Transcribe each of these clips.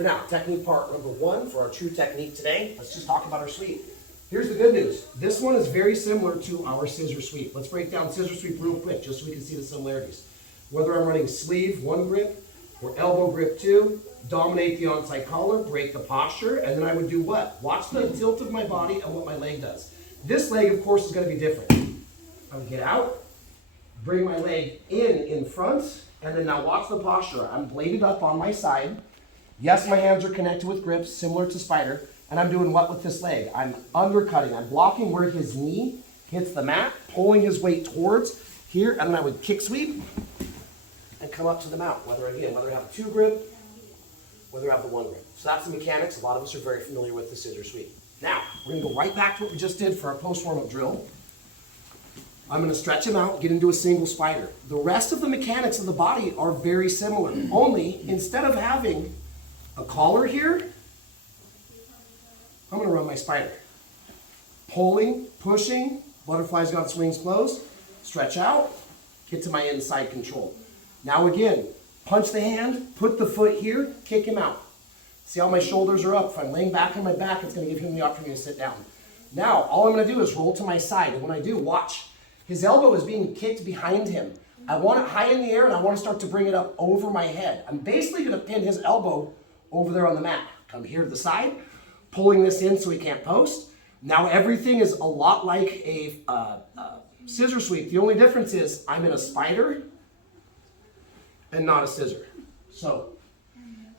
for now, technique part number 1 for our true technique today. Let's just talk about our sweep. Here's the good news. This one is very similar to our scissor sweep. Let's break down scissor sweep real quick just so we can see the similarities. Whether I'm running sleeve 1 grip or elbow grip 2, dominate the onside collar, break the posture, and then I would do what? Watch the tilt of my body and what my leg does. This leg, of course, is going to be different. I would get out, bring my leg in front, and then now watch the posture. I'm bladed up on my side. Yes, my hands are connected with grips, similar to Spider, and I'm doing what with this leg? I'm undercutting. I'm blocking where his knee hits the mat, pulling his weight towards here, and then I would kick sweep and come up to the mount, whether I have a 2 grip, whether I have the 1 grip. So that's the mechanics. A lot of us are very familiar with the scissor sweep. Now, we're gonna go right back to what we just did for our post warm-up drill. I'm gonna stretch him out, get into a single spider. The rest of the mechanics of the body are very similar, only instead of having a collar here, I'm gonna run my spider. Pulling, pushing, butterfly's got swings closed, stretch out, get to my inside control. Now again, punch the hand, put the foot here, kick him out. See how my shoulders are up. If I'm laying back on my back, it's gonna give him the opportunity to sit down. Now, all I'm gonna do is roll to my side, and when I do, watch. His elbow is being kicked behind him. I want it high in the air, and I wanna start to bring it up over my head. I'm basically gonna pin his elbow over there on the mat. Come here to the side, pulling this in so he can't post. Now everything is a lot like a scissor sweep. The only difference is I'm in a spider and not a scissor. So,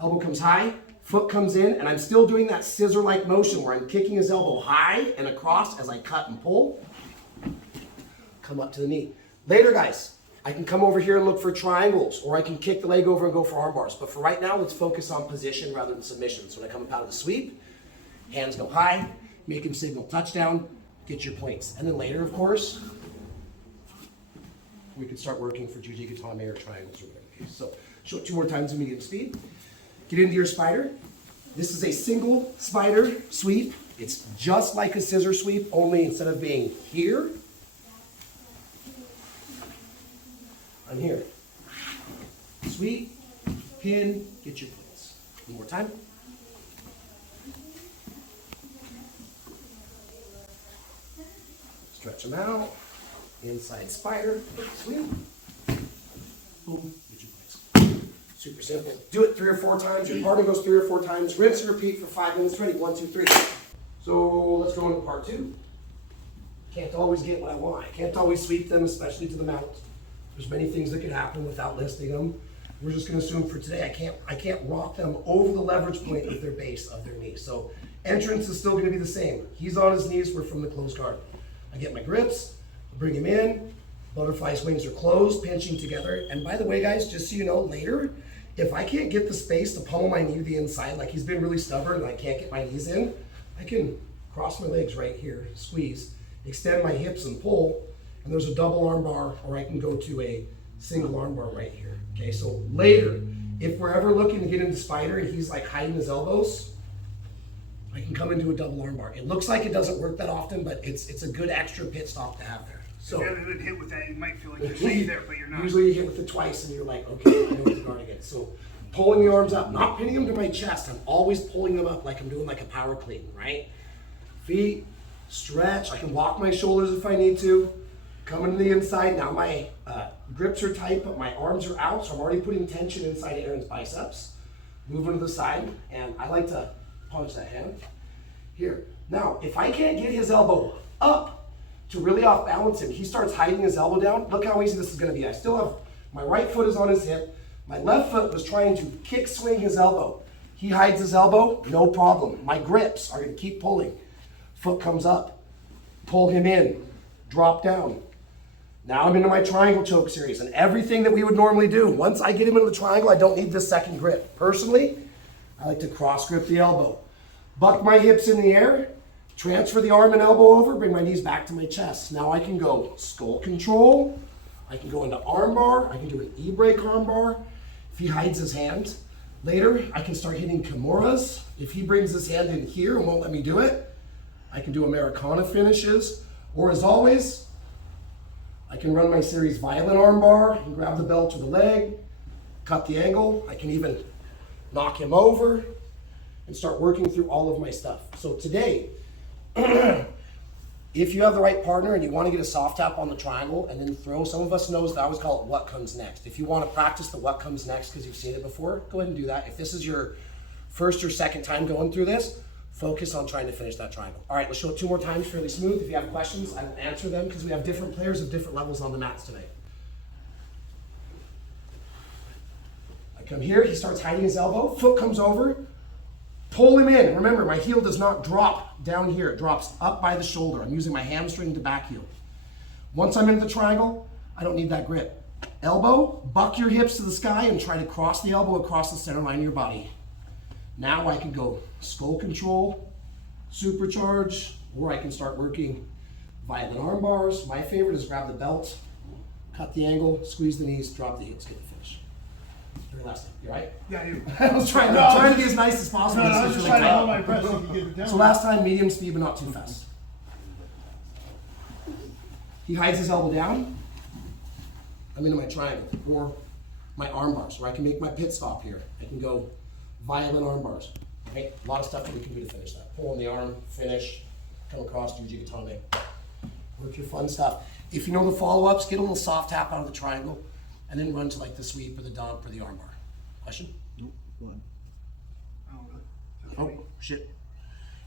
elbow comes high, foot comes in, and I'm still doing that scissor-like motion where I'm kicking his elbow high and across as I cut and pull. Come up to the knee. Later, guys, I can come over here and look for triangles, or I can kick the leg over and go for arm bars. But for right now, let's focus on position rather than submission. So when I come up out of the sweep, hands go high, make him signal touchdown, get your points. And then later, of course, we can start working for Juji Gatame or triangles or whatever. So show it 2 more times at medium speed. Get into your spider. This is a single spider sweep. It's just like a scissor sweep, only instead of being here, I'm here. Sweep, pin, get your points. 1 more time. Stretch them out. Inside spider, sweep. Boom, get your points. Super simple. Do it 3 or 4 times. Your partner goes 3 or 4 times. Rinse and repeat for 5 minutes. Ready? 1, 2, 3. So let's go into part 2. Can't always get what I want. I can't always sweep them, especially to the mount. There's many things that could happen without listing them. We're just going to assume for today I can't rock them over the leverage point of their base of their knee. So entrance is still going to be the same. He's on his knees. We're from the closed guard. I get my grips. Bring him in. Butterfly's wings are closed, pinching together. And by the way, guys, just so you know, later, if I can't get the space to pummel my knee to the inside, like he's been really stubborn and I can't get my knees in, I can cross my legs right here, squeeze, extend my hips and pull, and there's a double arm bar, or I can go to a single arm bar right here. Okay, so later, if we're ever looking to get into spider and he's like hiding his elbows, I can come into a double arm bar. It looks like it doesn't work that often, but it's a good extra pit stop to have there. So if you haven't been hit with that, you might feel like you're safe there, but you're not. Usually you hit with it twice and you're like, okay, I know what to guard against. So pulling the arms up, not pinning them to my chest. I'm always pulling them up like I'm doing like a power clean, right? Feet, stretch. I can walk my shoulders if I need to. Coming to the inside. Now my grips are tight, but my arms are out, so I'm already putting tension inside Aaron's biceps. Moving to the side, and I like to punch that hand. Here. Now, if I can't get his elbow up to really off balance him, he starts hiding his elbow down. Look how easy this is going to be. I still have, my right foot is on his hip. My left foot was trying to kick swing his elbow. He hides his elbow, no problem. My grips are going to keep pulling. Foot comes up, pull him in, drop down. Now I'm into my triangle choke series and everything that we would normally do. Once I get him into the triangle, I don't need this second grip. Personally, I like to cross grip the elbow. Buck my hips in the air, transfer the arm and elbow over, bring my knees back to my chest. Now I can go skull control, I can go into arm bar, I can do an E-break arm bar. If he hides his hand, later I can start hitting Kimuras. If he brings his hand in here and won't let me do it, I can do Americana finishes. Or as always, I can run my series violent arm bar and grab the belt or the leg, cut the angle. I can even knock him over, and start working through all of my stuff. So today, if you have the right partner and you want to get a soft tap on the triangle and then throw, some of us knows that I always call it what comes next. If you want to practice the what comes next because you've seen it before, go ahead and do that. If this is your first or second time going through this, focus on trying to finish that triangle. All right, let's show it 2 more times fairly smooth. If you have questions, I will answer them because we have different players of different levels on the mats tonight. I come here, he starts hiding his elbow, foot comes over, pull him in. Remember, my heel does not drop down here. It drops up by the shoulder. I'm using my hamstring to back heel. Once I'm into the triangle, I don't need that grip. Elbow, buck your hips to the sky and try to cross the elbow across the center line of your body. Now I can go skull control, supercharge, or I can start working violent arm bars. My favorite is grab the belt, cut the angle, squeeze the knees, drop the heels, get the finish. Very last thing, you all right? Yeah, you. I was trying to be as nice as possible. I was just trying to hold my breath so you could get it down. So last time, medium speed, but not too fast. He hides his elbow down. I'm into my triangle, or my arm bars, where I can make my pit stop here. I can go violent arm bars. Right? A lot of stuff that we can do to finish that. Pull on the arm, finish, come across, Juji Gatame. Work your fun stuff. If you know the follow-ups, get a little soft tap out of the triangle, and then run to like the sweep or the dump or the arm bar. Question? Nope, go on. Oh, shit.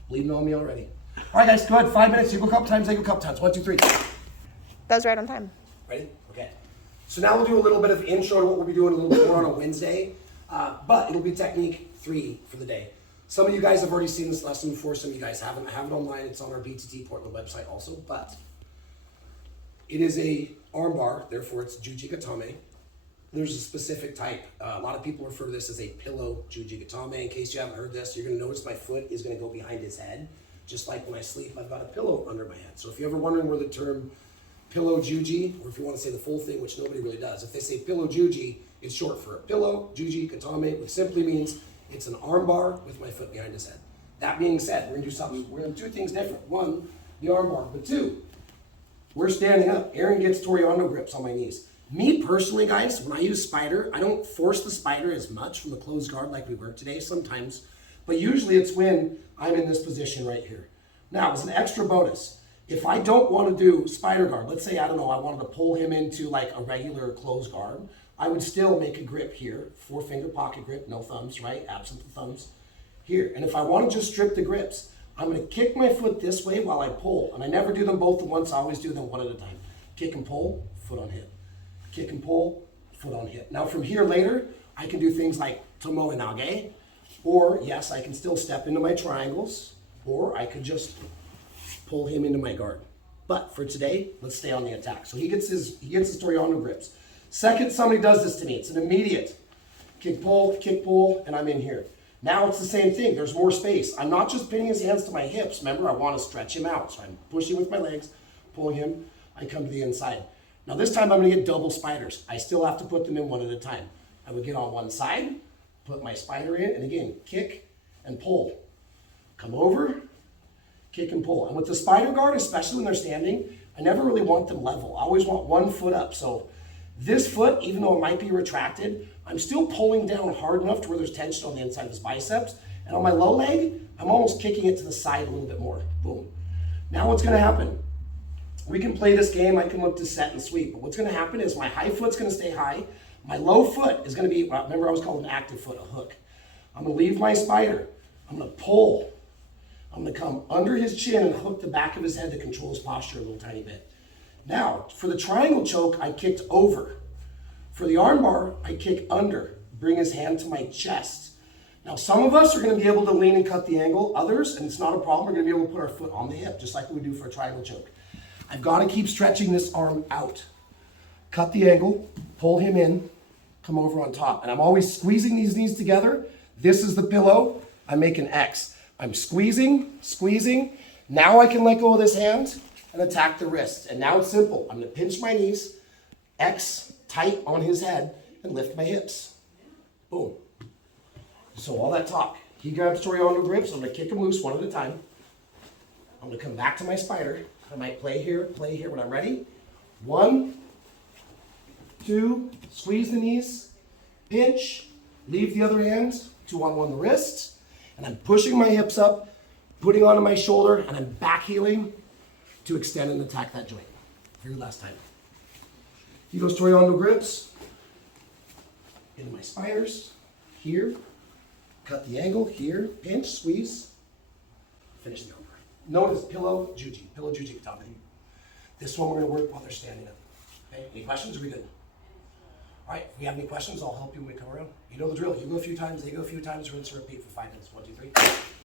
Bleeding on me already. All right, guys, go ahead. 5 minutes. You go a couple times, I go a couple times. 1, 2, 3. That was right on time. Ready? Okay. So now we'll do a little bit of intro to what we'll be doing a little bit more on a Wednesday, but it'll be technique 3 for the day. Some of you guys have already seen this lesson before. Some of you guys haven't. I have it online. It's on our BTT Portland website also, but it is a arm bar. Therefore, it's Juji Gatame. There's a specific type. A lot of people refer to this as a pillow Juji Gatame. In case you haven't heard this, you're going to notice my foot is going to go behind his head. Just like when I sleep, I've got a pillow under my head. So if you're ever wondering where the term pillow Juji, or if you want to say the full thing, which nobody really does, if they say pillow Juji, it's short for a pillow Juji Gatame, which simply means it's an arm bar with my foot behind his head. That being said, we're going to do something. We're going to do 2 things different. 1, the arm bar, but 2, we're standing up. Aaron gets Toriano grips on my knees. Me personally, guys, when I use spider, I don't force the spider as much from the closed guard like we work today sometimes, but usually it's when I'm in this position right here. Now, as an extra bonus, if I don't want to do spider guard, let's say, I don't know, I wanted to pull him into like a regular closed guard, I would still make a grip here, 4-finger pocket grip, no thumbs, right? Absent the thumbs here. And if I want to just strip the grips, I'm going to kick my foot this way while I pull. And I never do them both at once, I always do them one at a time. Kick and pull, foot on hip. Kick and pull, foot on hip. Now from here later, I can do things like tomo and nage, or yes, I can still step into my triangles, or I could just pull him into my guard. But for today, let's stay on the attack. So he gets his Toriano grips. Second, somebody does this to me, it's an immediate kick, pull, and I'm in here. Now it's the same thing, there's more space. I'm not just pinning his hands to my hips. Remember, I want to stretch him out. So I'm pushing with my legs, pulling him, I come to the inside. Now this time I'm going to get double spiders. I still have to put them in one at a time. I would get on one side, put my spider in, and again, kick and pull. Come over, kick and pull. And with the spider guard, especially when they're standing, I never really want them level. I always want one foot up. So this foot, even though it might be retracted, I'm still pulling down hard enough to where there's tension on the inside of his biceps. And on my low leg, I'm almost kicking it to the side a little bit more. Boom. Now what's going to happen? We can play this game, I can look to set and sweep, but what's going to happen is my high foot's going to stay high, my low foot is going to be, remember I was called an active foot, a hook. I'm going to leave my spider, I'm going to pull, I'm going to come under his chin and hook the back of his head to control his posture a little tiny bit. Now, for the triangle choke, I kicked over. For the arm bar, I kick under, bring his hand to my chest. Now, some of us are going to be able to lean and cut the angle, others, and it's not a problem, we're going to be able to put our foot on the hip, just like we do for a triangle choke. I've got to keep stretching this arm out. Cut the angle, pull him in, come over on top. And I'm always squeezing these knees together. This is the pillow. I make an X. I'm squeezing. Now I can let go of this hand and attack the wrist. And now it's simple. I'm going to pinch my knees, X tight on his head, and lift my hips. Boom. So all that talk. He grabs Toriano grips. I'm going to kick him loose one at a time. I'm going to come back to my spider. I might play here when I'm ready. 1, 2, squeeze the knees, pinch, leave the other hand, 2-on-1 the wrist, And I'm pushing my hips up, putting onto my shoulder, and I'm back heeling to extend and attack that joint. For your last time. Hito's Toriano grips. Into my spiders. Here. Cut the angle. Here. Pinch. Squeeze. Finish the armbar. Known as pillow juji. Pillow juji katami. This one we're going to work while they're standing up. Okay? Any questions? Are we good? All right. If you have any questions, I'll help you when we come around. You know the drill. You go a few times, they go a few times, rinse and repeat for 5 minutes. 1, 2, 3.